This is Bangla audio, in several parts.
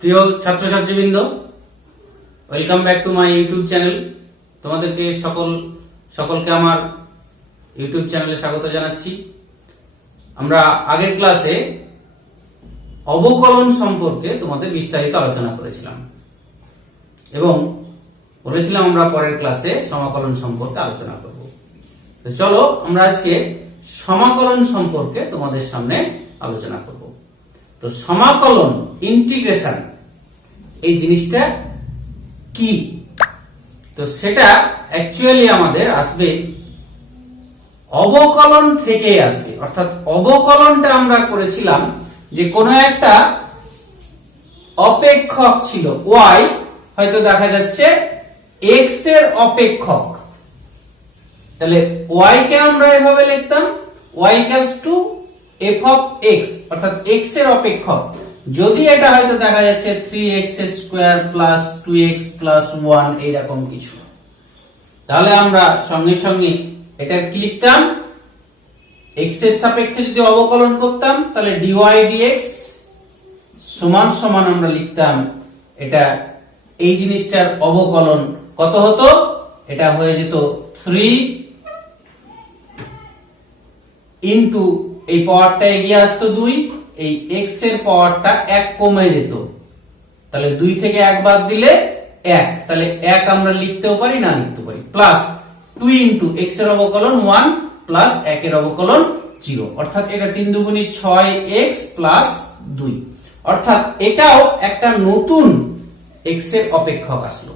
প্রিয় ছাত্রছাত্রীবৃন্দ, welcome back to my YouTube channel. তোমাদেরকে সকলকে আমার ইউটিউব চ্যানেলে স্বাগত জানাচ্ছি। আমরা আগের ক্লাসে অবকলন সম্পর্কে তোমাদের বিস্তারিত আলোচনা করেছিলাম এবং বলেছিলাম আমরা পরের ক্লাসে সমাকলন সম্পর্কে আলোচনা করব। তো চলো আমরা আজকে সমাকলন সম্পর্কে তোমাদের সামনে আলোচনা করব। তো সমাকলন, ইন্টিগ্রেশন, এই জিনিসটা কি? তো সেটা অ্যাকচুয়ালি আমাদের আসবে অবকলন থেকে আসবে। অর্থাৎ অবকলনটা আমরা করেছিলাম যে কোনো একটা অপেক্ষক ছিল y, হয়তো দেখা যাচ্ছে x এর অপেক্ষক। তাহলে y কে আমরা এভাবে লিখতাম y equals to f of x, অর্থাৎ x এর অপেক্ষক। যদি এটা হয়তো দেখা যাচ্ছে 3x square plus 2x plus 1 এইরকম কিছু, তাহলে আমরা সঙ্গে সঙ্গে এটা কি লিখতাম, x এর সাপেক্ষে যদি অবকলন করতাম তাহলে dy dx সমান সমান আমরা লিখতাম এটা, এই জিনিসটার অবকলন কত হতো, এটা হয়ে যেত 3 ইনটু এই পাওয়ারটা এগিয়ে আসতো 2, এই x এর পাওয়ারটা 1 কমে যেত, তাহলে 2 থেকে 1 বাদ দিলে 1, তাহলে 1 আমরা লিখতেও পারি না লিখতে পারি, প্লাস 2 ইনটু x এর অবকলন 1 প্লাস 1 এর অবকলন 0, অর্থাৎ এটা 3 দুগুণী 6x প্লাস 2, অর্থাৎ এটাও একটা নতুন x এর অপেক্ষক আসলো।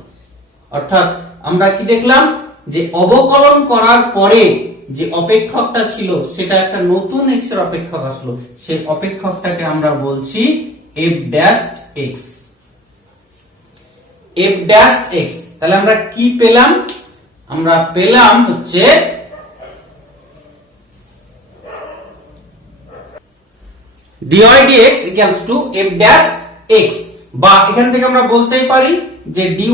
অর্থাৎ আমরা কি দেখলাম যে অবকলন করার পরে যে অপেক্ষকটা ছিল সেটা একটা নতুন x এর অপেক্ষক আসলো, সেই অপেক্ষকটাকে আমরা বলছি f dash x। f dash x, তাহলে আমরা কি পেলাম? আমরা পেলাম হচ্ছে dy dx equals to f dash x, বা এখান থেকে আমরা বলতেই পারি যে dy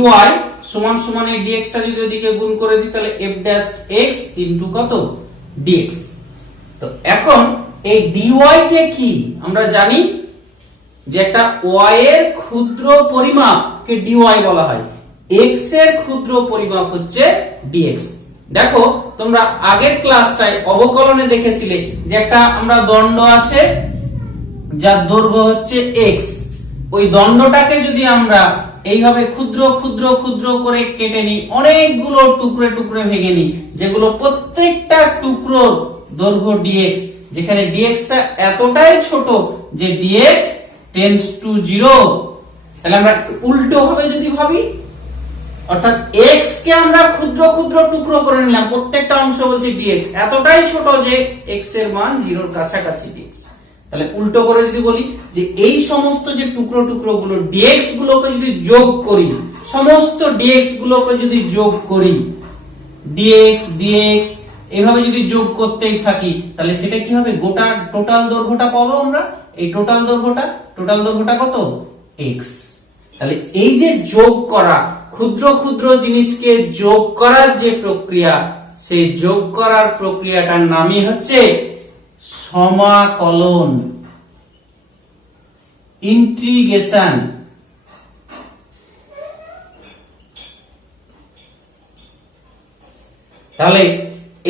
সমান সমান এই dx টা যদি ওদিকে গুণ করে দিই তাহলে f dash x ইনটু কত dx। তো এখন এই dy কে কি আমরা জানি যে একটা y এর ক্ষুদ্র পরিমাপকে dy বলা হয়, x এর ক্ষুদ্র পরিমাপ হচ্ছে dx। দেখো তোমরা আগের ক্লাসটায় অবকলনে দেখেছিলে যে একটা আমরা দণ্ড আছে যার দৈর্ঘ্য হচ্ছে x, ওই দণ্ডটাকে যদি আমরা এইভাবে ক্ষুদ্র ক্ষুদ্র ক্ষুদ্র করে কেটে নিই, অনেকগুলো টুকরে টুকরে ভেঙে নিই, যেগুলো প্রত্যেকটা টুকরো দৈর্ঘ্য dx, যেখানে dx টা এতটাই ছোট যে dx টেন্ডস টু 0, তাহলে আমরা উল্টো ভাবে যদি ভাবি, অর্থাৎ x কে আমরা ক্ষুদ্র ক্ষুদ্র টুকরো করে নিলাম, প্রত্যেকটা অংশ বলছে dx এতটাই ছোট যে x এর মান 0 এর কাছাকাছি dx। তাহলে উল্টো করে যদি বলি যে এই সমস্ত যে টুকরো টুকরো গুলো dx গুলোকে যদি যোগ করি, সমস্ত dx গুলোকে যদি যোগ করি, dx dx এইভাবে যদি যোগ করতেই থাকি, তাহলে সেটা কি হবে, গোটা টোটাল দৈর্ঘ্যটা পাবো আমরা। এই টোটাল দৈর্ঘ্যটা কত, x। তাহলে এই যে যোগ করা, ক্ষুদ্র ক্ষুদ্র জিনিসকে যোগ করার যে প্রক্রিয়া, সেই যোগ করার প্রক্রিয়াটার নামই হচ্ছে সমাকলন, ইন্টিগ্রেশন। তাহলে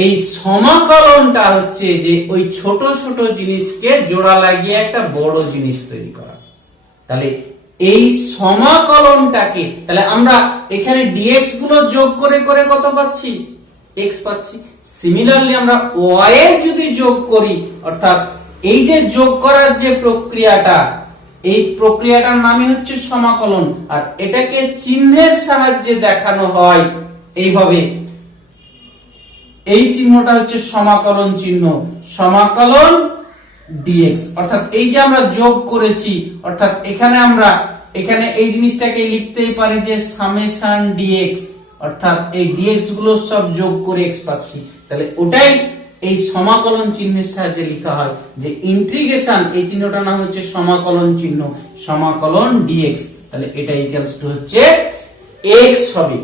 এই সমাকলনটা হচ্ছে যে ওই ছোট ছোট জিনিসকে জোড়া লাগিয়ে একটা বড় জিনিস তৈরি করা। তাহলে এই সমাকলনটাকে, তাহলে আমরা এখানে dx গুলো যোগ করে করে কত পাচ্ছি, x পাচ্ছি। সিমিলারলি আমরা y এর যদি যোগ করি, অর্থাৎ এই যে যোগ করার যে প্রক্রিয়াটা, এই প্রক্রিয়াটার নামই হচ্ছে সমাকলন, আর এটাকে চিহ্নের সাহায্যে দেখানো হয় এইভাবে, এই চিহ্নটা হচ্ছে সমাকলন চিহ্ন, সমাকলন dx। অর্থাৎ এই যে আমরা যোগ করেছি, অর্থাৎ এখানে এই জিনিসটাকে লিখতেই পারি যে সামেশন dx, অর্থাৎ এই dx গুলো সব যোগ করে x পাচ্ছি। তাহলে ওটাই এই সমাকলন চিহ্নের সাহায্যে লেখা হয় যে ইন্টিগ্রেশন, এই চিহ্নটার নাম হচ্ছে সমাকলন চিহ্ন, সমাকলন dx। তাহলে এটা ইকুয়ালস টু হচ্ছে x হবে।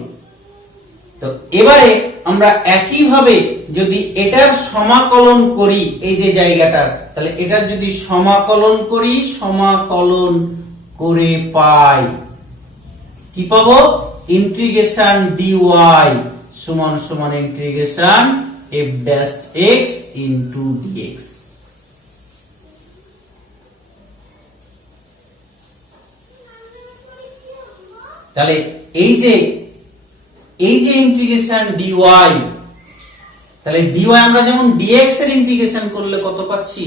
তো এবারে আমরা একই ভাবে যদি এটার সমাকলন করি, এই যে জায়গাটার, তাহলে এটার যদি সমাকলন করি, সমাকলন করে পাই। কি পাবো? ইন্টিগ্রেশন ডিওয়াই সমান সমান integration f dash x into dx. তাহলে এই যে ইন্টিগ্রেশন ডিওয়াই, তাহলে ডিওয়াই আমরা যেমন ডিএক্স এর ইন্টিগ্রেশন করলে কত পাচ্ছি?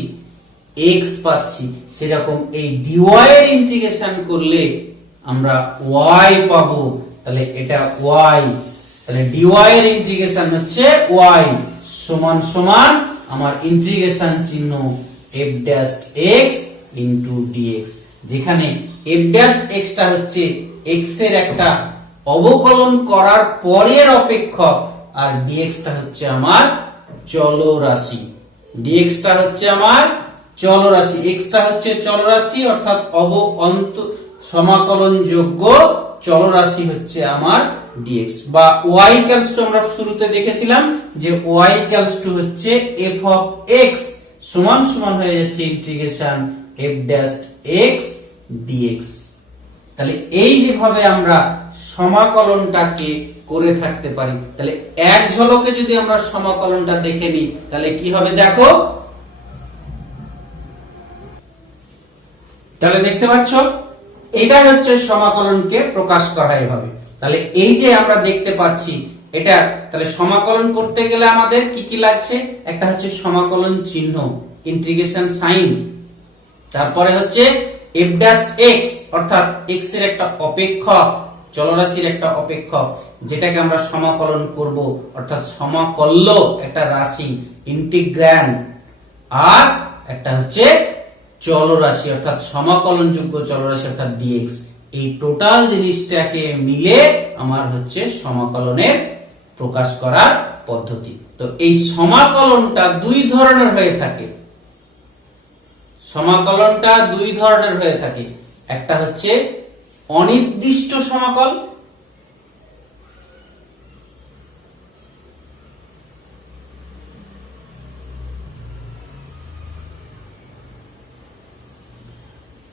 এক্স পাচ্ছি। সেরকম এই ডিওয়াই এর ইন্টিগ্রেশন করলে আমরা ওয়াই পাবো। তাহলে এটা ওয়াই, তাহলে ডিওয়াই এর ইন্টিগ্রেশন হচ্ছে ওয়াই সমান সমান আমার ইন্টিগ্রেশন চিহ্ন f dash x into dx, যেখানে এফ ড্যাশ এক্স টা হচ্ছে এক্স এর একটা অবকলন করার পরের অপেক্ষক, আর ডিএক্স টা হচ্ছে আমার চলরাশি। ডিএক্স টা হচ্ছে আমার চলরাশি, এক্স টা হচ্ছে চলরাশি অর্থাৎ সমাকলন যোগ্য চলরাশি হচ্ছে আমার ডিএক্স। বা ওয়াই ইকুয়ালস টু আমরা শুরুতে দেখেছিলাম যে ওয়াই ইকুয়ালস টু হচ্ছে এফ অফ এক্স সমান সমান হয়ে যাচ্ছে integration f dash x dx. তাহলে এই যেভাবে আমরা সমাকলনটাকে করে থাকতে পারি, তাহলে এক ঝলকে যদি আমরা সমাকলনটা দেখে নিই তাহলে কি হবে দেখো। তাহলে দেখতে পাচ্ছ এটা হচ্ছে সমাকলনকে প্রকাশ করা এভাবে। তাহলে এই যে আমরা দেখতে পাচ্ছি এটা, তাহলে সমাকলন করতে গেলে আমাদের কি কি লাগছে? একটা হচ্ছে সমাকলন চিহ্ন ইন্টিগ্রেশন সাইন, তারপরে হচ্ছে এফ ড্যাশ এক্স অর্থাৎ এক্স এর একটা অপেক্ষক, চলরাশির একটা অপেক্ষক যেটাকে আমরা সমাকলন করব অর্থাৎ সমাকল্য একটা রাশি ইন্টিগ্র্যান্ড, আর একটা হচ্ছে চলরাশি অর্থাৎ সমাকলনযোগ্য চলরাশি অর্থাৎ ডিএক্স। এই টোটাল জিনিসটাকে মিলে আমার হচ্ছে সমাকলনের প্রকাশ করার পদ্ধতি। তো এই সমাকলনটা দুই ধরনের হয়ে থাকে, সমাকলনটা দুই ধরনের হয়ে থাকে। একটা হচ্ছে অনির্দিষ্ট সমাকল,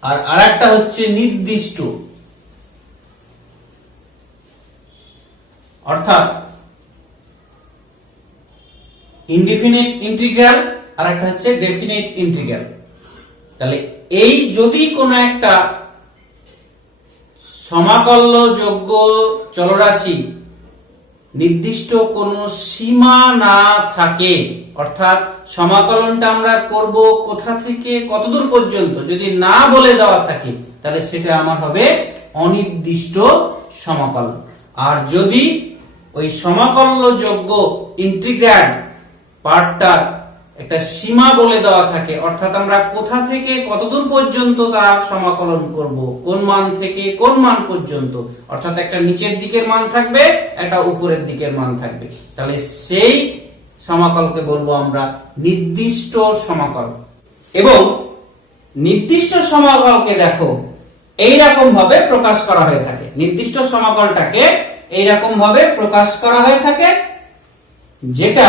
আর আরেকটা হচ্ছে নির্দিষ্ট, অর্থাৎ ইনডিফিনিট ইন্টিগ্রাল আর একটা হচ্ছে ডেফিনিট ইন্টিগ্রাল। তাহলে এই যদি কোন একটা সমাকলনযোগ্য চলরাশি নির্দিষ্ট কোনো সীমা না থাকে, অর্থাৎ সমাকলনটা আমরা করব কোথা থেকে কতদূর পর্যন্ত যদি না বলে দেওয়া থাকে তাহলে সেটা আমার হবে অনির্দিষ্ট সমাকলন। আর যদি ওই সমাকলনযোগ্য ইন্টিগ্র্যান্ড পার্টটার একটা সীমা বলে দেওয়া থাকে, অর্থাৎ আমরা কোথা থেকে কতদূর পর্যন্ত তার সমাকলন করব, কোন মান থেকে কোন মান পর্যন্ত, অর্থাৎ একটা নিচের দিকের মান থাকবে একটা উপরের দিকের মান থাকবে, তাহলে সেই সমাকলনকে বলবো আমরা নির্দিষ্ট সমাকল। এবং নির্দিষ্ট সমাকলনকে দেখো এইরকম ভাবে প্রকাশ করা হয়ে থাকে, নির্দিষ্ট সমাকলনটাকে এইরকম ভাবে প্রকাশ করা হয়ে থাকে, যেটা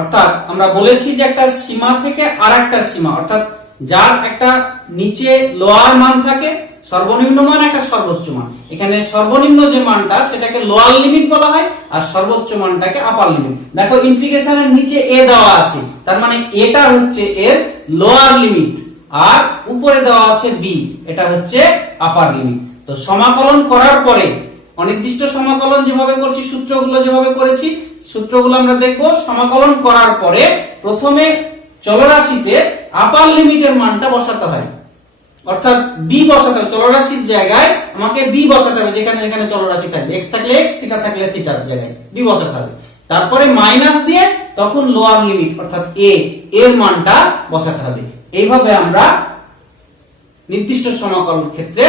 অর্থাৎ আমরা বলেছি যে একটা সীমা থেকে আরেকটা সীমা, অর্থাৎ যার একটা নিচে লোয়ার মান থাকে, সর্বনিম্ন মান একটা সর্বোচ্চ মান। এখানে সর্বনিম্ন যে মানটা সেটাকে লোয়ার লিমিট বলা হয় আর সর্বোচ্চ মানটাকে আপার লিমিট। দেখো ইন্টিগ্রেশনের নিচে এ দেওয়া আছে, তার মানে এটা হচ্ছে এর লোয়ার লিমিট, আর উপরে দেওয়া আছে বি, এটা হচ্ছে আপার লিমিট। তো সমাকলন করার পরে অনির্দিষ্ট সমাকলন যেভাবে করছি, সূত্রগুলো যেভাবে করেছি, সূত্রগুলো আমরা দেখব। সমাকলন করার পরে প্রথমে চলরাশিতে আপার লিমিটের মানটা বসাতে হয়, অর্থাৎ বি বসাতে হবে। চলরাশির জায়গায় আমাকে বি বসাতে হবে, যেখানে যেখানে চলরাশি থাকবে, এক্স থাকলে এক্স, থিটা থাকলে থিটার জায়গায় বি বসাতে হবে। তারপরে মাইনাস দিয়ে তখন লোয়ার লিমিট অর্থাৎ এ এর মানটা বসাতে হবে। এইভাবে আমরা নির্দিষ্ট সমাকলন ক্ষেত্রে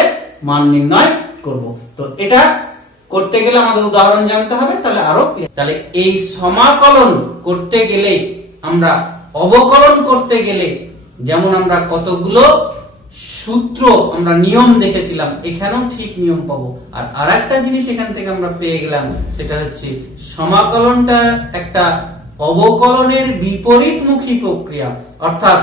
মান নির্ণয় করব। তো এটা করতে গেলে আমাদের উদাহরণ জানতে হবে, তাহলে আরো। তাহলে এই সমাকলন করতে গেলে আমরা অবকলন করতে গেলে যেমন আমরা কতগুলো সূত্র আমরা নিয়ম দেখেছিলাম, এখানেও ঠিক নিয়ম পাবো। আর আরেকটা জিনিস এখান থেকে আমরা পেয়ে গেলাম, সেটা হচ্ছে সমাকলনটা একটা অবকলনের বিপরীতমুখী প্রক্রিয়া, অর্থাৎ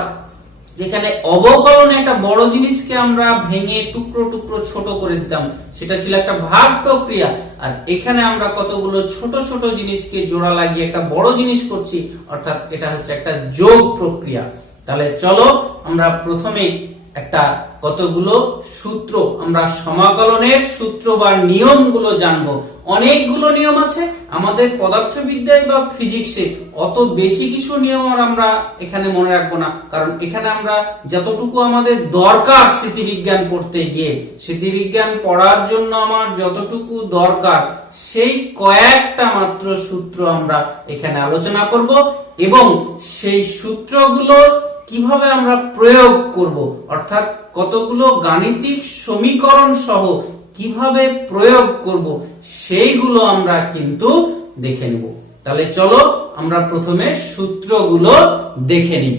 যেখানে অবকলনে একটা বড় জিনিসকে আমরা ভেঙে টুকরো টুকরো ছোট করে দিতাম, সেটা ছিল একটা ভাগ প্রক্রিয়া। আর এখানে আমরা কতগুলো ছোট ছোট জিনিসকে জোড়া লাগিয়ে একটা বড় জিনিস করছি, অর্থাৎ এটা হচ্ছে একটা যোগ প্রক্রিয়া। তাহলে চলো আমরা প্রথমে একটা কতগুলো সূত্র, আমরা সমাকলনের সূত্র বা নিয়মগুলো জানবো। অনেকগুলো নিয়ম আছে আমাদের পদার্থবিদ্যায় বা ফিজিক্সে, অত বেশি কিছু নিয়ম আমরা এখানে মনে রাখবো না, কারণ এখানে আমরা যতটুকু আমাদের দরকার স্মৃতিবিজ্ঞান পড়তে গিয়ে, স্মৃতিবিজ্ঞান পড়ার জন্য আমার যতটুকু দরকার সেই কয়েকটা মাত্র সূত্র আমরা এখানে আলোচনা করব, এবং সেই সূত্রগুলো কিভাবে আমরা প্রয়োগ করব, অর্থাৎ কতগুলো গাণিতিক সমীকরণ সহ কিভাবে প্রয়োগ করব সেইগুলো আমরা কিন্তু দেখে নেব। তাহলে চলো আমরা প্রথমে সূত্রগুলো দেখে নিই।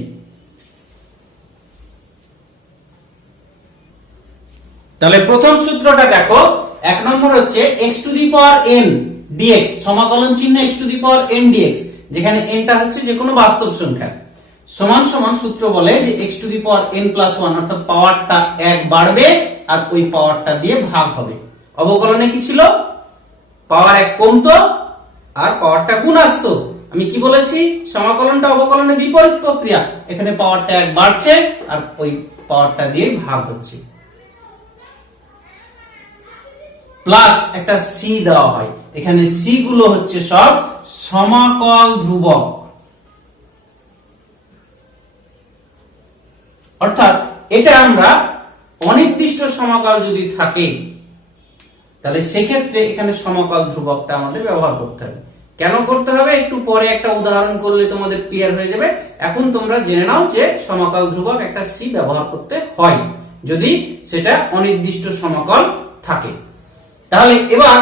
তাহলে প্রথম সূত্রটা দেখো, 1 নম্বর হচ্ছে x to the power n dx, সমাকলন চিহ্ন x to the power n dx, যেখানে n টা হচ্ছে যে কোনো বাস্তব সংখ্যা, সমান সমান সূত্র বলে যে x to the power n plus 1, অর্থাৎ পাওয়ারটা 1 বাড়বে আর ওই পাওয়ারটা দিয়ে ভাগ হবে। অবকলনে কি ছিল? পাওয়ার 1 কমতো আর পাওয়ারটা গুণ আসতো। আমি কি বলেছি? সমাকলনটা অবকলনের বিপরীত প্রক্রিয়া। এখানে পাওয়ারটা 1 বাড়ছে আর ওই পাওয়ারটা দিয়ে ভাগ হচ্ছে। প্লাস একটা সি দেওয়া হয়, এখানে সি গুলো হচ্ছে সব সমাকল ধ্রুবক, অর্থাৎ এটা আমরা অনির্দিষ্ট সমাকল যদি থাকে তাহলে সেক্ষেত্রে এখানে সমাকল ধ্রুবকটা আমাদের ব্যবহার করতে হবে। কেন করতে হবে একটু পরে একটা উদাহরণ করলে তোমাদের ক্লিয়ার হয়ে যাবে। এখন তোমরা জেনে নাও যে সমাকল ধ্রুবক একটা সি ব্যবহার করতে হয় যদি সেটা অনির্দিষ্ট সমাকল থাকে। তাহলে এবার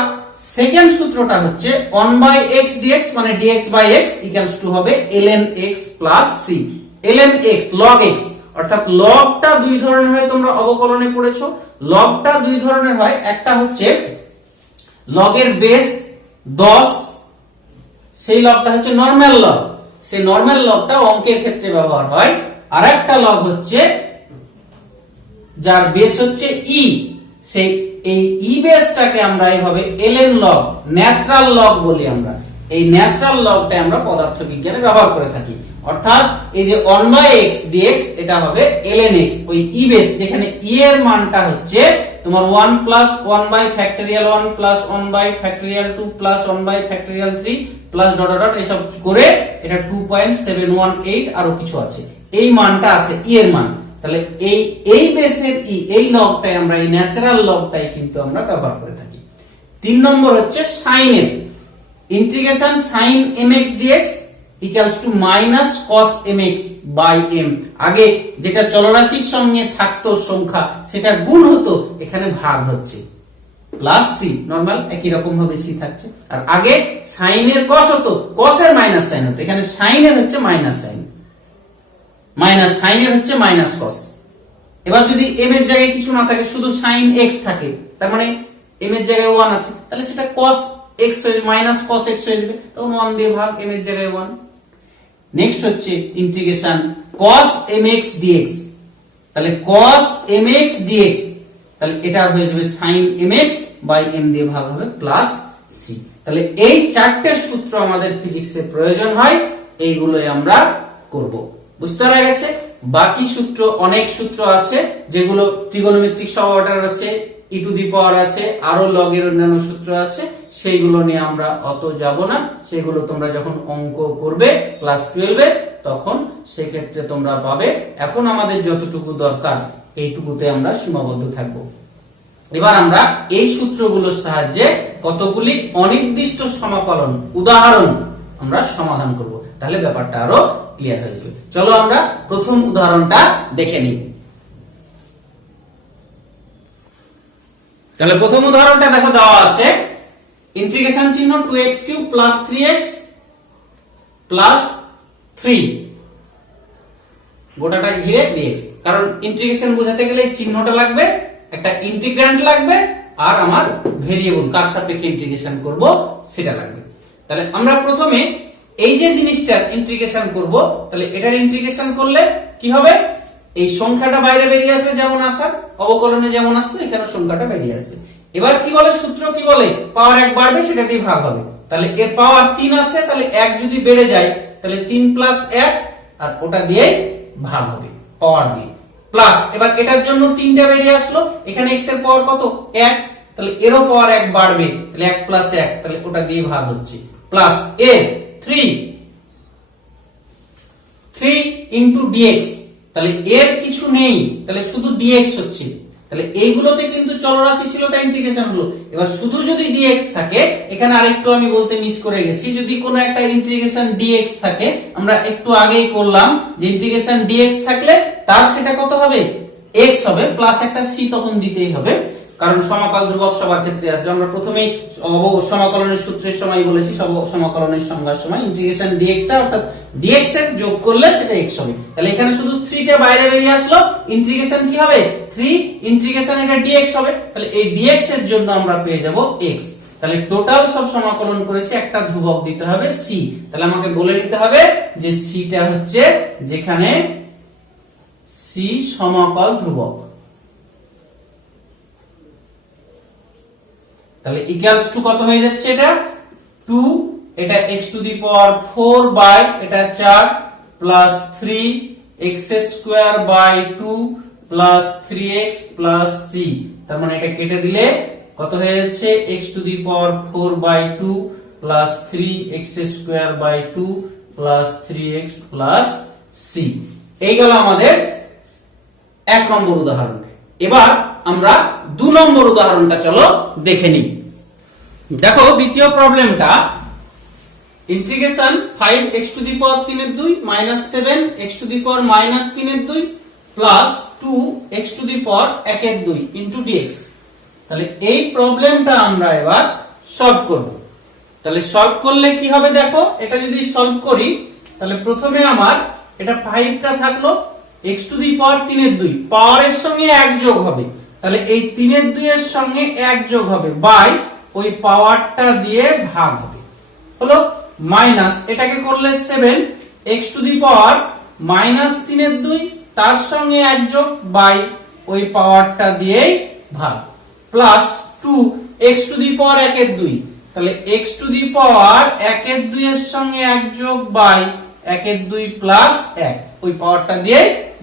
সেকেন্ড সূত্রটা হচ্ছে 1/x dx, মানে dx by x equals to হবে ln x plus c। ln x log x, অর্থাৎ লগটা দুই ধরনের হয়, তোমরা অবকলনে পড়েছো। লগটা দুই ধরনের হয়, একটা হচ্ছে লগের বেস 10, সেই লগটা হচ্ছে নরমাল লগ, সেই নরমাল লগটা অঙ্কের ক্ষেত্রে ব্যবহার হয়। আর একটা লগ হচ্ছে যার বেস হচ্ছে ই, সেই এই ই বেসটাকে আমরা এইভাবে ln লগ, ন্যাচারাল লগ বলি আমরা। এই ন্যাচারাল লগটা আমরা পদার্থবিজ্ঞানে ব্যবহার করে থাকি, অর্থাৎ এই যে 1/x dx এটা হবে ln x, ওই ই বেস, যেখানে ই এর মানটা হচ্ছে তোমার 1 plus 1 by factorial 1 plus 1 by factorial 2 plus 1 by factorial 3 plus dot dot এসব করে এটা 2.718 আরো কিছু আছে, এই মানটা আছে ই এর মান। তাহলে এই বেসের ই, এই লগটাই আমরা, এই ন্যাচারাল লগটাই কিন্তু আমরা ব্যবহার করে থাকি। 3 নম্বর হচ্ছে sin m, integration sin mx dx equals to minus cos mx by m। আগে যেটা চলরাশির সঙ্গে থাকতো সংখ্যা সেটা গুণ হতো, এখানে ভাগ হচ্ছে, প্লাস c, নরমাল একই রকম ভাবে c থাকছে। আর আগে sin এর cos হতো, cos এর মাইনাস sin হতো, এখানে sin এর হচ্ছে মাইনাস sin, মাইনাস sin এর হচ্ছে মাইনাস cos। এবার যদি m এর জায়গায় কিছু না থাকে, শুধু sin x থাকে, তার মানে m এর জায়গায় 1 আছে, তাহলে সেটা cos x হয়ে মাইনাস cos x হয়ে যাবে, তখন 1 দিয়ে ভাগ, m এর জায়গায় 1। নেক্সট হচ্ছে ইন্টিগ্রেশন cos mx dx, তাহলে cos mx dx, তাহলে এটা হয়ে যাবে sin mx বাই m দিয়ে ভাগ হবে প্লাস c। তাহলে এই চারটে সূত্র আমাদের ফিজিক্সে প্রয়োজন হয়, এইগুলোই আমরা করব। বুঝতে পারা গেছে? বাকি সূত্র, অনেক সূত্র আছে যেগুলো ট্রিগোনোমেট্রিক সব অর্ডার আছে, ই টু দি পাওয়ার আছে, আরো লগের অন্যান্য সূত্র আছে, সেইগুলো নিয়ে আমরা অত যাব না। সেগুলো তোমরা যখন অঙ্ক করবে ক্লাস 12-এ তখন সেক্ষেত্রে তোমরা পাবে। এখন আমাদের যতটুকু দরকার এইটুকুতে আমরা সীমাবদ্ধ থাকব। এবার আমরা এই সূত্রগুলোর সাহায্যে কতগুলি অনির্দিষ্ট সমাকলন উদাহরণ আমরা সমাধান করব, তাহলে ব্যাপারটা আরো ক্লিয়ার হয়ে যাবে। চলো আমরা প্রথম উদাহরণটা দেখে নিই। তাহলে প্রথম উদাহরণটা দেখো দেওয়া আছে, ইন্টিগ্রেশন চিহ্ন 2x³ প্লাস 3x প্লাস 3 গোটাটা ঘিরে dx, কারণ ইন্টিগ্রেশন বোঝাতে গেলে এই চিহ্নটা লাগবে, একটা ইন্টিগ্র্যান্ড লাগবে, আর আমার ভেরিয়েবল কার সাপেক্ষে ইন্টিগ্রেশন করব সেটা লাগবে। তাহলে আমরা প্রথমে এই যে জিনিসটার ইন্টিগ্রেশন করব, তাহলে এটার ইন্টিগ্রেশন করলে কি হবে? এই সংখ্যাটা বাইরে বেরিয়ে আসবে যেমন আসার, অবকলনে যেমন আসতো এখানে সংখ্যাটা বেরিয়ে আসবে। এবার কি বলে সূত্র কি বলে, পাওয়ার 1 বাড়বে সেটা দিয়ে ভাগ হবে। তাহলে এর পাওয়ার 3 আছে, তাহলে 1 যদি বেড়ে যায় তাহলে 3 প্লাস 1 আর ওটা দিয়ে ভাগ হবে পাওয়ার দিয়ে। প্লাস এবার এটার জন্য 3টা বেরিয়ে আসলো, এখানে x এর পাওয়ার কত 1, তাহলে এরও পাওয়ার 1 বাড়বে, তাহলে 1 প্লাস 1, তাহলে ওটা দিয়ে ভাগ হচ্ছে। প্লাস এর 3 ইনটু dx, তাহলে এর কিছু নেই, তাহলে শুধু dx হচ্ছে। তাহলে এইগুলোতে কিন্তু চলরাশি ছিল, তাই ইন্টিগ্রেশন হলো। এবার শুধু যদি dx থাকে, এখানে আরেকটু আমি বলতে মিস করে গেছি, যদি কোনো একটা ইন্টিগ্রেশন dx থাকে, আমরা একটু আগেই করলাম যে ইন্টিগ্রেশন dx থাকলে তার সেটা কত হবে x হবে, প্লাস একটা c তখন দিতেই হবে, কারণ সমাকল ধ্রুবক সবার ক্ষেত্রে আসবে। আমরা প্রথমেই সমাকলনের সূত্রের সময় বলেছি, সমাকলনের সংজ্ঞার সময় ইন্টিগ্রেশন dx টা অর্থাৎ dx এর যোগ করলে সেটা x হবে। তাহলে এখানে শুধু 3 টা বাইরে বেরিয়ে আসলো, ইন্টিগ্রেশন কি হবে 3 ইন্টিগ্রেশন এটা dx হবে, তাহলে এই dx এর জন্য আমরা পেয়ে যাব x। তাহলে টোটাল সব সমাকলন করেছি, একটা ধ্রুবক দিতে হবে c। তাহলে আমাকে বলে নিতে হবে যে c টা হচ্ছে, যেখানে c সমাকল ধ্রুবক, তাহলে ইকুয়ালস টু কত হয়ে যাচ্ছে, এটা 2, এটা x to the power 4 by এটা 4 plus 3 x square by 2 plus 3x plus c। তার মানে এটা কেটে দিলে কত হয়ে যাচ্ছে, x to the power 4 by 2 plus 3x square by 2 plus 3x plus c। এই গেল আমাদের 1 নম্বর উদাহরণ। এবার আমরা 2 নম্বর উদাহরণটা চলো দেখে নিই। দেখো দ্বিতীয় প্রবলেমটা, ইন্টিগ্রেশন 5x টু দি পাওয়ার 3 এর 2 minus 7x two the power minus 3 এর 2 প্লাস 2x টু দি পাওয়ার 1 এর 2 ইনটু dx। তাহলে এই প্রবলেমটা আমরা এবার সলভ করব। তাহলে সলভ করলে কি হবে দেখো, এটা যদি সলভ করি তাহলে প্রথমে আমার এটা 5 টা থাকলো, x টু দি পাওয়ার 3 এর 2 পাওয়ারের সঙ্গে 1 যোগ হবে, তাহলে এই 3 এর 2 এর সঙ্গে 1 যোগ হবে বাই ওই পাওয়ারটা দিয়ে ভাগ হবে, হলো মাইনাস এটাকে করলে 7x two the power minus 3 এর 2 তার সঙ্গে 1 যোগ বাই ওই পাওয়ারটা দিয়ে ভাগ, প্লাস 2x টু দি পাওয়ার 1 এর 2, তাহলে x টু দি পাওয়ার 1 এর 2 এর সঙ্গে 1 যোগ বাই 1 এর 2 প্লাস 1 ওই পাওয়ারটা দিয়ে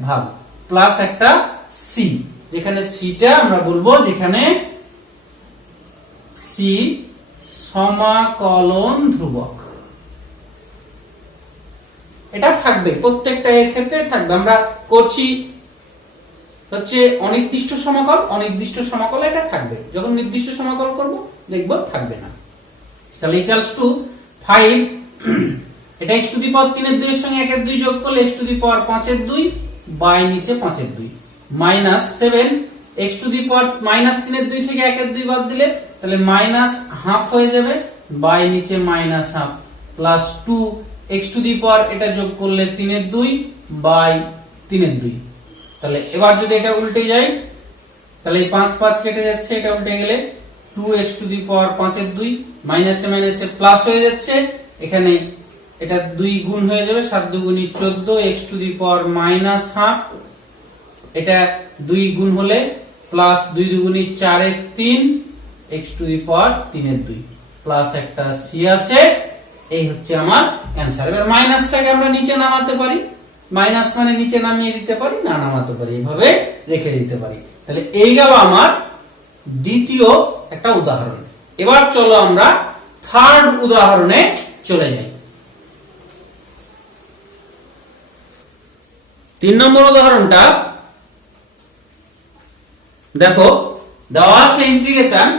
ভাগ, প্লাস একটা c, যেখানে c টা আমরা বলবো যেখানে c সমাকলন ধ্রুবক। এটা থাকবে প্রত্যেকটা এর ক্ষেত্রে থাকবে। আমরা করছি হচ্ছে অনির্দিষ্ট সমাকল, অনির্দিষ্ট সমাকল এটা থাকবে, যখন নির্দিষ্ট সমাকল করব দেখব থাকবে না। তাহলে ইকুয়ালস টু 5, এটা x টু দি পাওয়ার 3 এর 2 এর সঙ্গে 1 এর 2 যোগ করলে x টু দি পাওয়ার 5 এর 2 বাই নিচে 5 এর 2 minus 7 x to the power minus 3 এর 2 থেকে 1 এর 2 বাদ দিলে তাহলে মাইনাস হাফ হয়ে যাবে বাই নিচে minus half, plus 2 x to the power এটা যোগ করলে 3 এর 2 বাই 3 এর 2। তাহলে এবার যদি এটা উল্টে যায় তাহলে এই 5 5 কেটে যাচ্ছে, এটা উল্টে গেলে 2x টু দি পাওয়ার 5 এর 2 মাইনাসে মাইনাসে প্লাস হয়ে যাচ্ছে, এখানে এটা 2 গুণ হয়ে যাবে, 7 দুগুণী 14 x to the power minus half, এটা 2 গুণ হলে প্লাস 2 দুগুণী 4 এর 3 x টু দি পাওয়ার 3 এর 2 প্লাস একটা c আছে। এই হচ্ছে আমার অ্যানসার। এবার মাইনাসটাকে আমরা নিচে নামাতে পারি, মাইনাস মানে নিচে নামিয়ে দিতে পারি, না নামাতে পারি, এইভাবে রেখে দিতে পারি। তাহলে এই গেল আমার দ্বিতীয় একটা উদাহরণ। এবার চলো আমরা থার্ড উদাহরণে চলে যাই। 3 নম্বর উদাহরণটা দেখো, দেওয়া আছে integration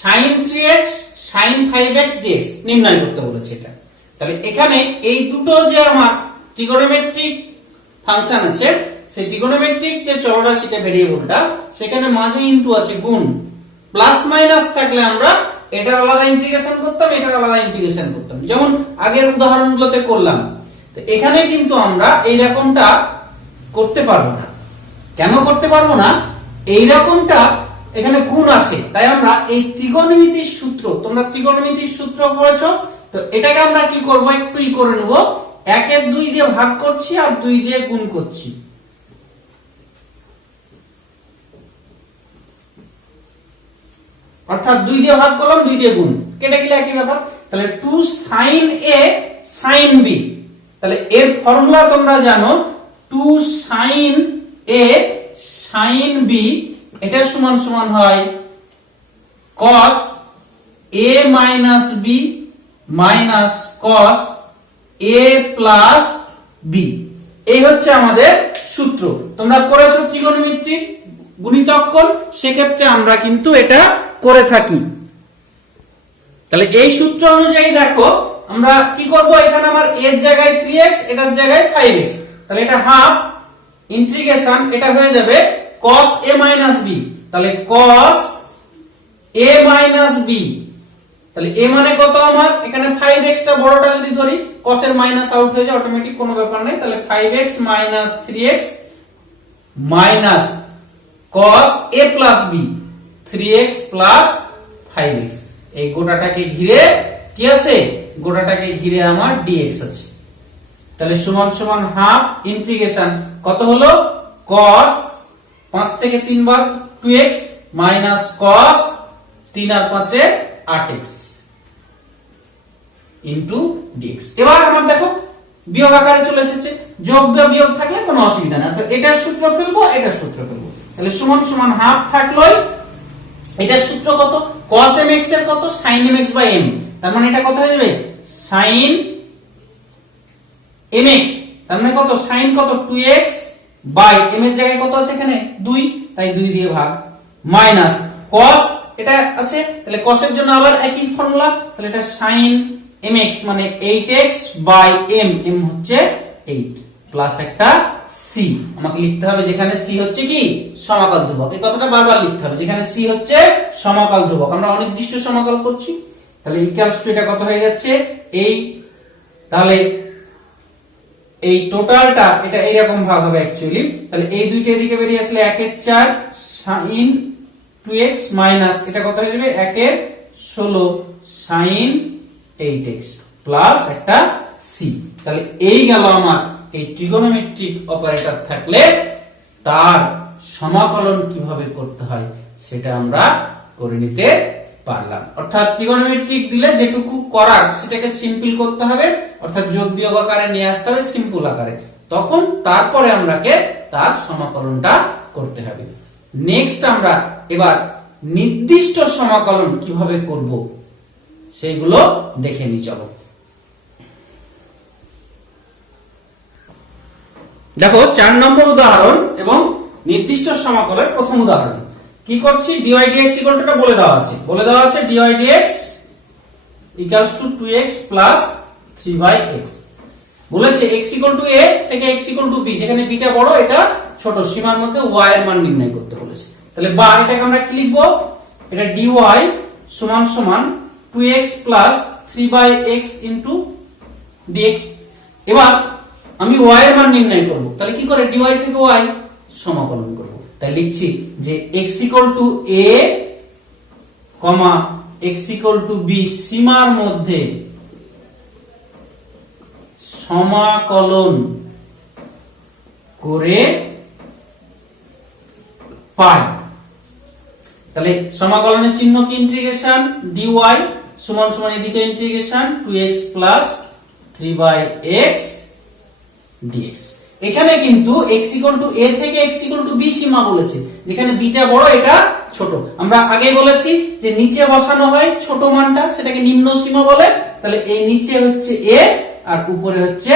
sin 3x sin 5x dx নির্ণয় করতে বলেছে এটা। তাহলে এখানে এই দুটো যে আমার ট্রিগোনোমেট্রিক ফাংশন আছে, সেই ট্রিগোনোমেট্রিক যে চলরাশিটা ভেরিয়েবলটা, সেখানে মাঝে ইনটু আছে গুণ, প্লাস মাইনাস থাকলে আমরা এটার আলাদা ইন্টিগ্রেশন করতাম, এটার আলাদা ইন্টিগ্রেশন করতাম, যেমন আগের উদাহরণগুলোতে করলাম। তো এখানে কিন্তু আমরা এই রকমটা করতে পারবো না। কেন করতে পারবো না? এই রকমটা এখানে গুণ আছে, তাই আমরা এই ত্রিকোণমিতির সূত্র, তোমরা ত্রিকোণমিতির সূত্র পড়েছো, তো এটাকে আমরা কি করব, একটু করে নেব, 1 এর 2 দিয়ে ভাগ করছি আর 2 দিয়ে গুণ করছি, অর্থাৎ 2 দিয়ে ভাগ করলাম, 2 দিয়ে গুণ, কেটে গেলে একই ব্যাপার। তাহলে 2 sin a sin b, তাহলে এর ফর্মুলা তোমরা জানো, 2 sin a sin b এটা সমান সমান হয় cos a minus b minus cos a plus b। এই হচ্ছে আমাদের সূত্র। তোমরা করেছো ত্রিগোণমিতিক গুণিতক কোণ, সেক্ষেত্রে আমরা কিন্তু এটা করে থাকি। তাহলে এই সূত্র অনুযায়ী দেখো আমরা কি করব, এখানে আমার এর জায়গায় 3x, এটার জায়গায় 5x, তাহলে এটা হাফ ইন্টিগ্রেশন, এটা হয়ে যাবে cos a minus b, তাহলে cos a minus b, তাহলে a মানে কত আমার, এখানে 5x টা বড়টা যদি ধরি, cos এর মাইনাস আউট হয়ে যায় অটোমেটিক, কোনো ব্যাপার নাই। তাহলে 5x minus 3x minus cos a plus b 3x plus 5x, এই গোটাটাকে ঘিরে কি আছে, গোটাটাকে ঘিরে আমার dx আছে। তাহলে সমান সমান হাফ ইন্টিগ্রেশন কত হলো, cos 5 থেকে 3 বার 2x minus cos 3 আর 5 এ 8x into dx। এবার আমার দেখো বিয়োগ আকারে চলে এসেছে, যোগ বা বিয়োগ থাকলে কোনো অসুবিধা নেই, অর্থাৎ এটার সূত্র ফেলবো, এটার সূত্র ফেলবো। তাহলে সমান সমান হাফ থাকলোই, এটার সূত্র কত, cos mx এর কত, sin mx বাই m, তার মানে এটা কত হয়ে যাবে, sin mx, তার মানে কত, sin কত 2x বাই m এর জায়গায় কত আছে এখানে 2, তাই 2 দিয়ে ভাগ, মাইনাস cos এটা আছে, তাহলে cos এর জন্য আবার একই ফর্মুলা, তাহলে এটা sin mx মানে 8x বাই m, m হচ্ছে 8 প্লাস একটা c, আমাকে লিখতে হবে যেখানে c হচ্ছে কি সমাকল ধ্রুবক, এই কথাটা বারবার লিখতে হবে, যেখানে c হচ্ছে সমাকল ধ্রুবক, আমরা অনির্দিষ্ট সমাকল করছি। তাহলে ইকুয়ালস টু এটা কত হয়ে যাচ্ছে, এই তাহলে এই টোটালটা এটা এইরকম ভাগ হবে অ্যাকচুয়ালি, তাহলে এই দুইটা এদিকে বেরিয়ে আসলে 1 এর 4 sin 2x মাইনাস এটা কত হয়ে যাবে 1 এর 16 sin 8x প্লাস একটা c। তাহলে এই গেল আমার এই ট্রিগোনোমেট্রিক অপারেটর থাকলে তার সমাকলন কিভাবে করতে হয় সেটা আমরা করে নিতে পারলাম। অর্থাৎ ট্রিগোনোমেট্রিক দিলে যেটুকু করার সেটাকে সিম্পল করতে হবে, অর্থাৎ যোগ বিয়োগ আকারে নিয়ে আসতে হবে সিম্পল আকারে, তখন তারপরে আমরাকে তার সমাকলনটা করতে হবে। নেক্সট আমরা এবার নির্দিষ্ট সমাকলন কিভাবে করব সেগুলো দেখে নি। চলো দেখো 4 নম্বর উদাহরণ এবং নির্দিষ্ট সমাকলের প্রথম উদাহরণ কি করছি, dy dx ইকুয়াল টু এটা বলে দেওয়া আছে, dy dx equals two 2x plus 3/x, বলেছে x ইকুয়াল টু a থেকে x ইকুয়াল টু b, যেখানে b টা বড় এটা ছোট, সীমার মধ্যে y এর মান নির্ণয় করতে বলেছে। তাহলে বা এটাকে আমরা কি লিখব, এটা dy সমান সমান 2x plus 3/x into dx। এবার আমি y এর মান নির্ণয় করব, তাহলে কি করে dy থেকে y সমাকলন করব, তাই লিখছি যে x equal to a x equal to b সীমার মধ্যে সমাকলন করে পাই। তাহলে সমাকলনের চিহ্ন কি ইন্টিগ্রেশন, dy সমান সমান এদিকে integration 2x plus 3/x dx। এখানে কিন্তু x ইকুয়াল টু a থেকে x ইকুয়াল টু b সীমা বলেছে, যেখানে b টা বড় এটা ছোট। আমরা আগেই বলেছি যে নিচে বসানো হয় ছোট মানটা, সেটাকে নিম্ন সীমা বলে। তাহলে এই নিচে হচ্ছে a আর উপরে হচ্ছে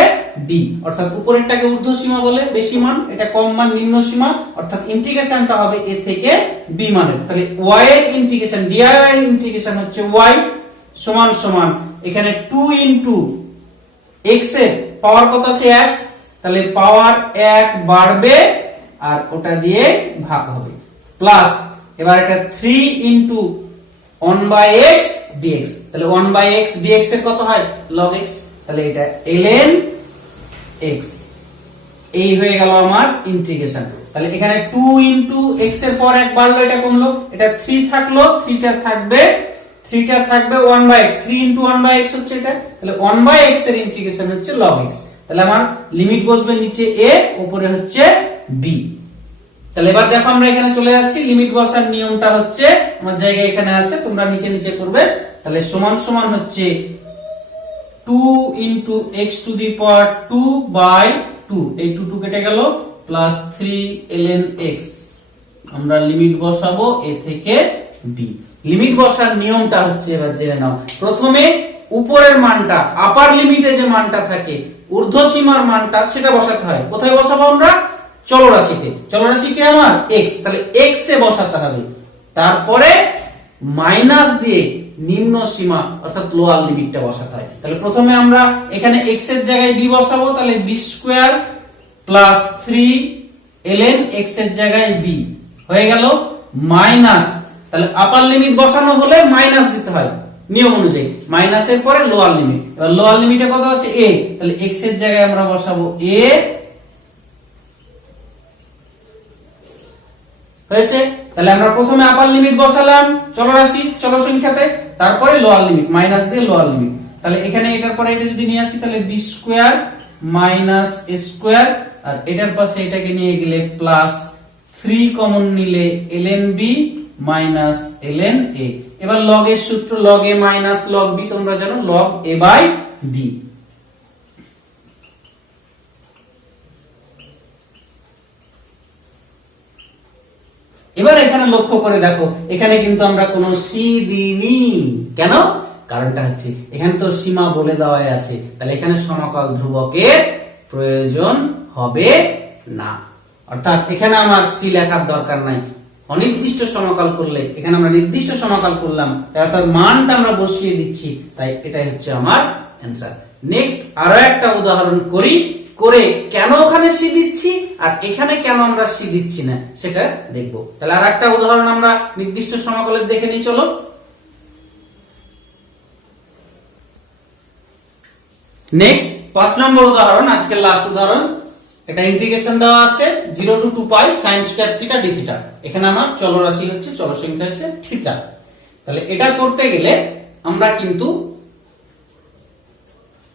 b, অর্থাৎ উপরেরটাকে ঊর্ধ্ব সীমা বলে, বেশি মান, এটা কম মান নিম্ন সীমা, অর্থাৎ ইন্টিগ্রেশনটা হবে a থেকে b মানের। তাহলে y এর ইন্টিগ্রেশন, dy এর ইন্টিগ্রেশন হচ্ছে y সমান সমান এখানে 2 ইনটু x এর পাওয়ার কত আছে 1, তাহলে পাওয়ার 1 বাড়বে আর ওটা দিয়ে ভাগ হবে, প্লাস এবার এটা 3 ইনটু 1/x dx, তাহলে 1/x dx এর কত হয় log x, তাহলে এটা ln x, এই হয়ে গেল আমার ইন্টিগ্রেশন। তাহলে এখানে 2 ইনটু x এর পর 1 বাড়লো, এটা কমলো, এটা 3 থাকলো, 3টা থাকবে 1/x, 3 ইনটু 1/x হচ্ছে এটা, তাহলে 1/x এর ইন্টিগ্রেশন হচ্ছে log x। তাহলে আমার লিমিট বসবে নিচে a, উপরে হচ্ছে b, তাহলে এবার দেখো আমরা এখানে চলে যাচ্ছি, লিমিট বসার নিয়মটা হচ্ছে আমার জায়গায় এখানে আছে, তোমরা নিচে নিচে করবে। তাহলে সমান সমান হচ্ছে 2 into x to the power 2 by 2, এই 2 কেটে গেল, প্লাস 3 ln x। আমরা লিমিট বসাবো a থেকে b। লিমিট বসার নিয়মটা হচ্ছে, এবার জেনে নাও। প্রথমে উপরের মানটা, আপার লিমিটে যে মানটা থাকে, ঊর্ধ্ব সীমার মানটা, সেটা বসাতে হয়। কোথায় বসাবো আমরা? চলরাশিতে। চলরাশিকে আমার x, তাহলে x এ বসাতে হবে। তারপরে মাইনাস দিয়ে নিম্ন সীমা অর্থাৎ লোয়ার লিমিটটা বসাতে হয়। তাহলে প্রথমে আমরা এখানে x এর জায়গায় b বসাবো, তাহলে b square plus 3 ln x এর জায়গায় b হয়ে গেল, মাইনাস, তাহলে আপার লিমিট বসানো হলে মাইনাস দিতে হয় নিয়ম অনুযায়ী, মাইনাসের পরে লোয়ার লিমিট। এবার লোয়ার লিমিটে কত আছে? a, তাহলে x এর জায়গায় আমরা বসাবো a, হয়েছে। তাহলে আমরা প্রথমে আপার লিমিট বসালাম চলরাশি, চলসংখ্যাতে, তারপরে লোয়ার লিমিট, মাইনাস দিয়ে লোয়ার লিমিট। তাহলে এখানে এটার পরে এটা যদি নিয়ে আসি, তাহলে b square minus a square, আর এটার পাশে এটাকে নিয়ে গেলে প্লাস 3 কমন নিলে ln b minus ln a। এবার log এর সূত্র log a minus log b, তোমরা জানো log a বাই b। এবার এখানে লক্ষ্য করে দেখো, এখানে কিন্তু আমরা কোনো সি দিইনি। কেন? কারণটা হচ্ছে এখানে তো সীমা বলে দেওয়া আছে, তাহলে এখানে সমকাল ধ্রুবকের প্রয়োজন হবে না। অর্থাৎ এখানে আমার সি লেখার দরকার নাই। অনির্দিষ্ট সমকাল করলে এখানে আমরা নির্দিষ্ট সমকাল করলাম, অর্থাৎ মানটা আমরা বসিয়ে দিচ্ছি, তাই এটাই হচ্ছে আমার অ্যান্সার। নেক্সট আরো একটা উদাহরণ করি, করে কেন ওখানে সি দিচ্ছি আর এখানে কেন আমরা সি দিচ্ছি না সেটা দেখব। তাহলে আর একটা উদাহরণ আমরা নির্দিষ্ট সমাকলের দেখে নিই, চলো। নেক্সট 5 নম্বর উদাহরণ, আজকের লাস্ট উদাহরণ। এটা ইন্টিগ্রেশন দেওয়া আছে 0 টু 2 পাই sin square theta d theta. এখানে আমার চলরাশি হচ্ছে, চলসংখ্যা হচ্ছে থিটা। তাহলে এটা করতে গেলে আমরা কিন্তু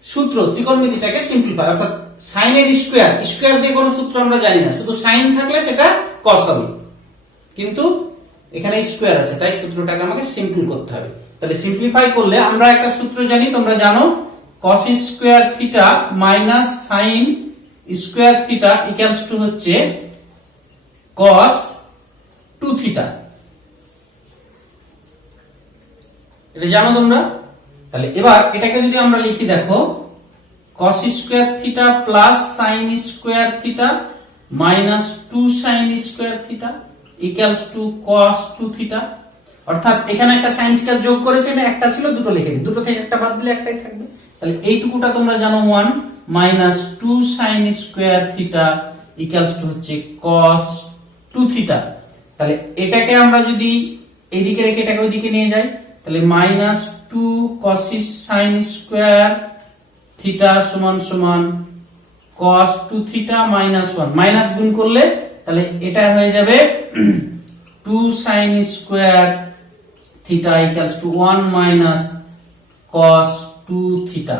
সূত্র ত্রিকোণমিতিটাকে সিম্পলিফাই, অর্থাৎ sin এর স্কয়ার, স্কয়ার দিয়ে কোনো সূত্র আমরা জানি না, শুধু sin থাকলে সেটা cos হবে, কিন্তু এখানে স্কয়ার আছে, তাই সূত্রটাকে আমাকে সিম্পল করতে হবে। তাহলে সিম্পলিফাই করলে আমরা একটা সূত্র জানি, তোমরা জানো, cos square theta minus sin square theta equals to হচ্ছে cos 2 থিটা। এটা জানো তোমরা। তাহলে এবার এটাকে যদি আমরা লিখি, দেখো, cos square theta plus sin square theta minus 2 sin square theta equals to cos 2 theta. অর্থাৎ এখানে একটা sin স্কয়ার যোগ করেছে, এটা একটা ছিল, দুটো লিখে দিই, দুটো থেকে একটা বাদ দিলে একটাই থাকবে। তাহলে এইটুকুটা তোমরা জানো 1 minus 2 sin square theta equals to হচ্ছে cos 2 থিটা। তাহলে এটাকে আমরা যদি এইদিকে রেখে এটাকে ওইদিকে নিয়ে যাই, তাহলে minus 2 cos sin square theta সমান সমান cos 2 থিটা মাইনাস 1, মাইনাস গুণ করলে তাহলে এটা হয়ে যাবে 2 sin square theta equals to 1 minus cos 2 theta.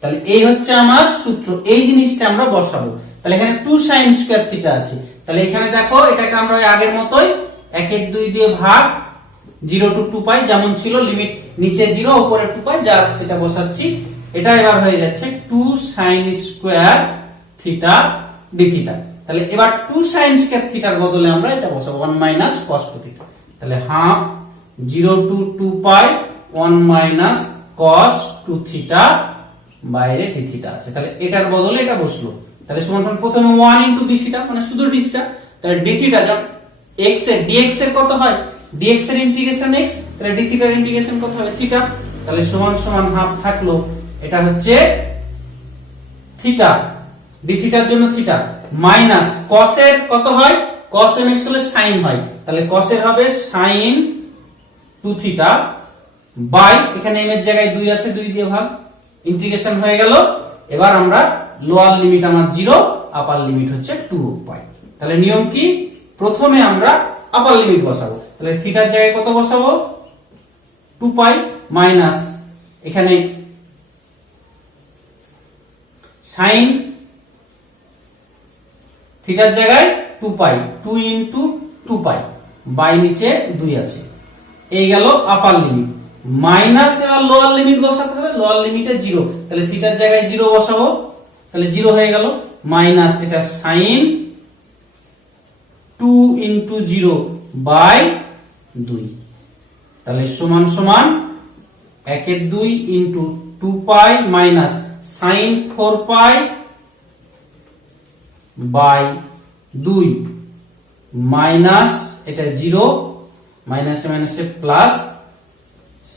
তাহলে এই হচ্ছে আমার সূত্র, এই জিনিসটা আমরা বসাবো। তাহলে এখানে 2 sin স্কয়ার থিটা আছে, তাহলে এখানে দেখো এটাকে আমরা ওই আগের মতোই 1/2 দিয়ে ভাগ 0 টু 2 পাই, যেমন ছিল, লিমিট নিচে 0 উপরে 2 পাই, যা আছে সেটা বসাচ্ছি। এটা এবার হয়ে যাচ্ছে 2 sin square theta d theta. তাহলে এবার 2 sin স্কয়ার থিটার বদলে আমরা এটা বসাবো 1 মাইনাস cos 2 থিটা। তাহলে হাফ 0 টু 2 পাই 1 মাইনাস cos 2 থিটা, বাইরে d থিটা আছে, তাহলে এটার বদলে এটা বসলো। তাহলে সমান সমান প্রথমে 1 ইনটু d থিটা, মানে শুধু d থিটা, তাহলে d থিটা যখন x এর dx এর কত হয়, dx এর ইন্টিগ্রেশন x, তাহলে d থিটার ইন্টিগ্রেশন কত হয় থিটা। তাহলে সমান সমান হাফ থাকলো, এটা হচ্ছে থিটা, d থিটার জন্য থিটা, মাইনাস cos এর কত হয়, cos mx হলে sin হয়, তাহলে cos এর হবে sin 2 থিটা বাই, এখানে m এর জায়গায় 2 আছে, 2 দিয়ে ভাগ, ইন্টিগ্রেশন হয়ে গেল। এবার আমরা লোয়ার লিমিট আমার 0, আপার লিমিট হচ্ছে 2 পাই। তাহলে নিয়ম কি, প্রথমে আমরা আপার লিমিট বসাবো, তাহলে থিটার জায়গায় কত বসাবো 2 পাই মাইনাস এখানে sin থিটার জায়গায় 2 2 পাই, 2 ইনটু 2 পাই, বাই নিচে 2 আছে। এই গেল আপার লিমিট, মাইনাস এবার লোয়ার লিমিট বসাতে হবে, লোয়ার লিমিটে 0, তাহলে থিটার জায়গায় 0 বসাবো, তাহলে 0 হয়ে গেল, মাইনাস এটা sin 2 ইনটু 0 বাই 2, তাহলে সমান সমান 1/2 into 2 pi minus sin 4 pi by 2 minus এটা 0, মাইনাসে মাইনাসে প্লাস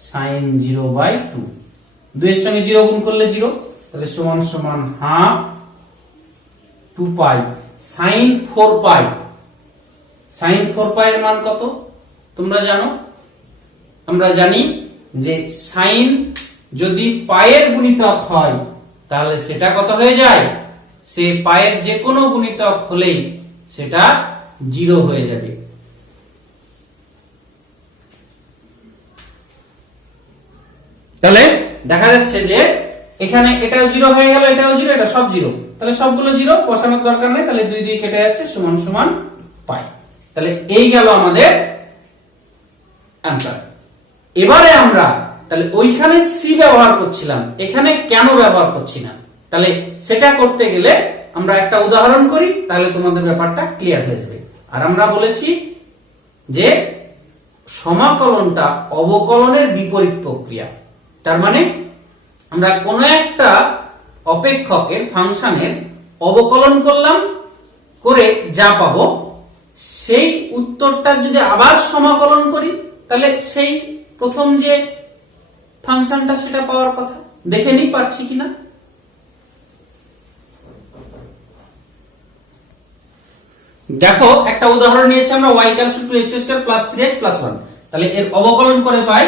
sin 0 বাই 2, 2 এর সঙ্গে 0 গুণ করলে 0, তাহলে সমান সমান হাফ 2 পাই sin 4 পাই। sin 4 পাই এর মান কত তোমরা জানো? আমরা জানি যে sin যদি পায়ের গুণিতক হয় তাহলে সেটা কত হয়ে যায়, সে পায়ের যে কোনো গুণিতক হলেই সেটা 0 হয়ে যাবে। তাহলে দেখা যাচ্ছে যে এখানে এটাও 0 হয়ে গেল, এটাও 0, এটা সব 0, তাহলে সবগুলো 0, বসানোর দরকার নেই, তাহলে 2 2 কেটে যাচ্ছে, সমান সমান পাই। তাহলে এই গেল আমাদের आंसर। এবারে আমরা তাহলে ওইখানে সি ব্যবহার করছিলাম, এখানে কেন ব্যবহার করছি না, তাহলে সেটা করতে গেলে আমরা একটা উদাহরণ করি, তাহলে তোমাদের ব্যাপারটা ক্লিয়ার হয়ে যাবে। আর আমরা বলেছি যে সমাকলনটা অবকলনের বিপরীত প্রক্রিয়া, তার মানে আমরা কোন একটা অপেক্ষকের ফাংশনের অবকলন করলাম, করে যা পাবো সেই উত্তরটার যদি আবার সমাকলন করি তাহলে সেই প্রথম যে ফাংশনটা সেটা পাওয়ার কথা। দেখে নি পাচ্ছি কিনা। দেখো একটা উদাহরণ নিয়েছি আমরা, y = 2x² + 3x + 1, তাহলে এর অবকলন করে পাই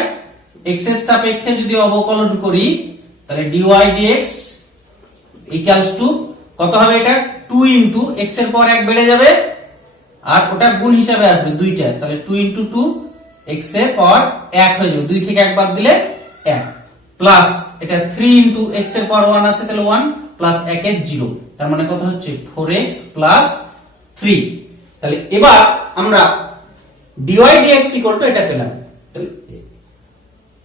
x এর সাপেক্ষে যদি অবকলন করি তাহলে dy dx = কত হবে, এটা 2 ইনটু x এর পর 1 বেড়ে যাবে আর ওটা গুণ হিসাবে আসবে দুইটা, তাহলে 2 ইনটু 2 x এর পর 1 হয়ে যাবে, 2 থেকে 1 বাদ দিলে 1, প্লাস এটা 3 ইনটু x এর পর 1 আছে তাহলে 1, প্লাস 1 এর 0, তার মানে কত হচ্ছে 4x + 3। তাহলে এবার আমরা dy dx = এটা পেলাম, তাহলে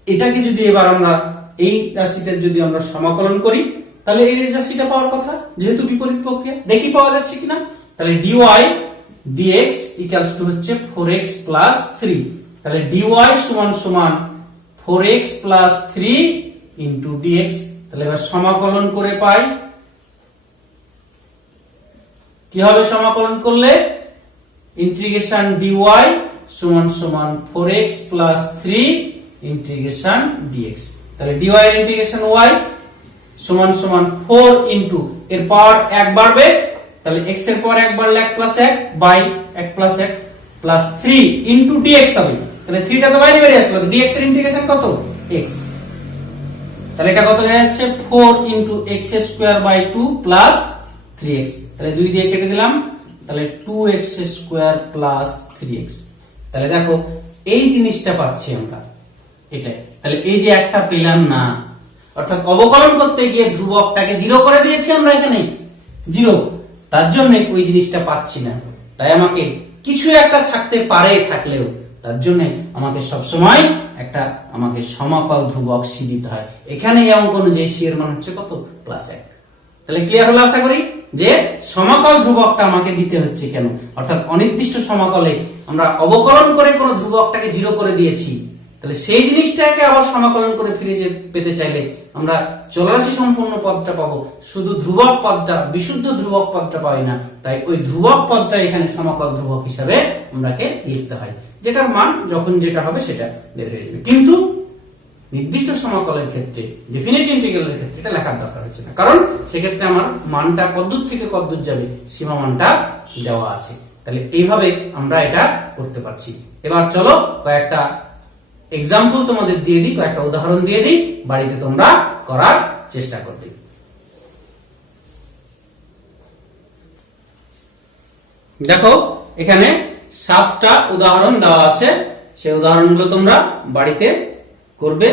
এটাকে যদি এবার আমরা এই রাশিটা যদি আমরা সমাকলন করি তাহলে এই রাশিটা পাওয়ার কথা, যেহেতু বিপরীত প্রক্রিয়া। দেখি পাওয়া যাচ্ছে কিনা। তাহলে dy dx = হচ্ছে 4x + 3, তাহলে dy সমান সমান 4x + 3 ইনটু dx। তাহলে এবার সমাকলন করে পাই, কি হবে সমাকলন করলে, ইন্টিগ্রেশন dy সমান সমান 4x + 3 ইন্টিগ্রেশন dx। তাহলে dy এর ইন্টিগ্রেশন y সমান সমান 4 ইনটু এর পাওয়ার 1 বাড়বে, তাহলে x এর পর 1 বাড়লে 1 + 1 বাই 1 + 1 প্লাস 3 ইনটু dx হবে, তাহলে 3 টা তো বাইরে বেরিয়ে আসলো, তো dx এর ইন্টিগ্রেশন কত, x, তাহলে এটা কত হয়ে যাচ্ছে 4 ইনটু x² / 2 প্লাস 3x, তাহলে 2 দিয়ে কেটে দিলাম, তাহলে 2x² প্লাস 3x। তাহলে দেখো এই জিনিসটা পাচ্ছি আমরা, এটাই। তাহলে এই যে একটা পেলাম না, অর্থাৎ অবকলন করতে গিয়ে ধ্রুবকটাকে 0 করে দিয়েছি আমরা, এখানে 0, তার জন্য ওই জিনিসটা পাচ্ছি না। তাই আমাকে কিছু একটা থাকতে পারে, থাকলেও তার জন্য আমাকে সব সময় একটা আমাকে সমাকল ধ্রুবক c দিতে হয়। এখানে এই অঙ্ক অনুযায়ী c এর মান হচ্ছে কত, +1। তাহলে ক্লিয়ার হলো আশা করি, যে সমাকল ধ্রুবকটা আমাকে দিতে হচ্ছে কেন, অর্থাৎ অনির্দিষ্ট সমাকলে আমরা অবকলন করে কোন ধ্রুবকটাকে 0 করে দিয়েছি, তাহলে সেই জিনিসটাকে আবার সমাকলন করে ফিরে পেতে চাইলে আমরা চলরাশি সম্পূর্ণ পদটা পাবো, শুধু ধ্রুবক পদটা, বিশুদ্ধ ধ্রুবক পদটা পাই না। তাই ওই ধ্রুবক পদটা এখানে সমাকল ধ্রুবক হিসাবে আমরাকে লিখতে হয়, যেটার মান যখন যেটা হবে সেটা বের হয়ে যাবে। কিন্তু নির্দিষ্ট সমাকলের ক্ষেত্রে, ডেফিনিট ইন্টিগ্রালের ক্ষেত্রে এটা লেখার দরকার হচ্ছে না, কারণ সেক্ষেত্রে আমার মানটা কতদূর থেকে কতদূর যাবে সীমা মানটা দেওয়া আছে। তাহলে এইভাবে আমরা এটা করতে পারছি। এবার চলো কয়েকটা এক্সাম্পল তোমাদের দিয়ে দিই, কয়েকটা উদাহরণ দিয়ে দিই, বাড়িতে তোমরা করার চেষ্টা করবে। দেখো এখানে 7টা উদাহরণ দেওয়া আছে, সেই উদাহরণগুলো তোমরা বাড়িতে করবে।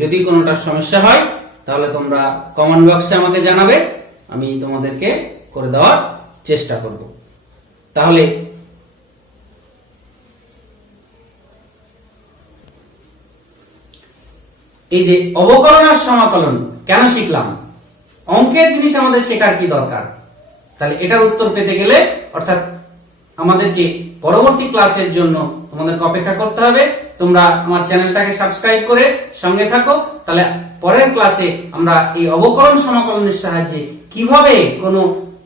যদি কোনোটা সমস্যা হয় তাহলে তোমরা কমেন্ট বক্সে আমাকে জানাবে, আমি তোমাদেরকে করে দেওয়ার চেষ্টা করব। তাহলে এই যে অবকলন আর সমাকলন কেন শিখলাম, অঙ্কের জিনিস আমাদের শেখার কি দরকার, তাহলে এটার উত্তর পেতে গেলে অর্থাৎ আমাদেরকে পরবর্তী ক্লাসের জন্য তোমাদেরকে অপেক্ষা করতে হবে। তোমরা আমার চ্যানেলটাকে সাবস্ক্রাইব করে সঙ্গে থাকো, তাহলে পরের ক্লাসে আমরা এই অবকলন সমাকলনের সাহায্যে কিভাবে কোনো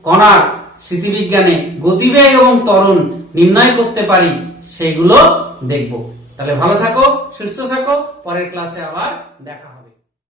কণার স্থিতিবিজ্ঞানে গতিবেগ এবং ত্বরণ নির্ণয় করতে পারি সেগুলো দেখব। তাহলে ভালো থাকো, সুস্থ থাকো, পরের ক্লাসে আবার দেখা হবে।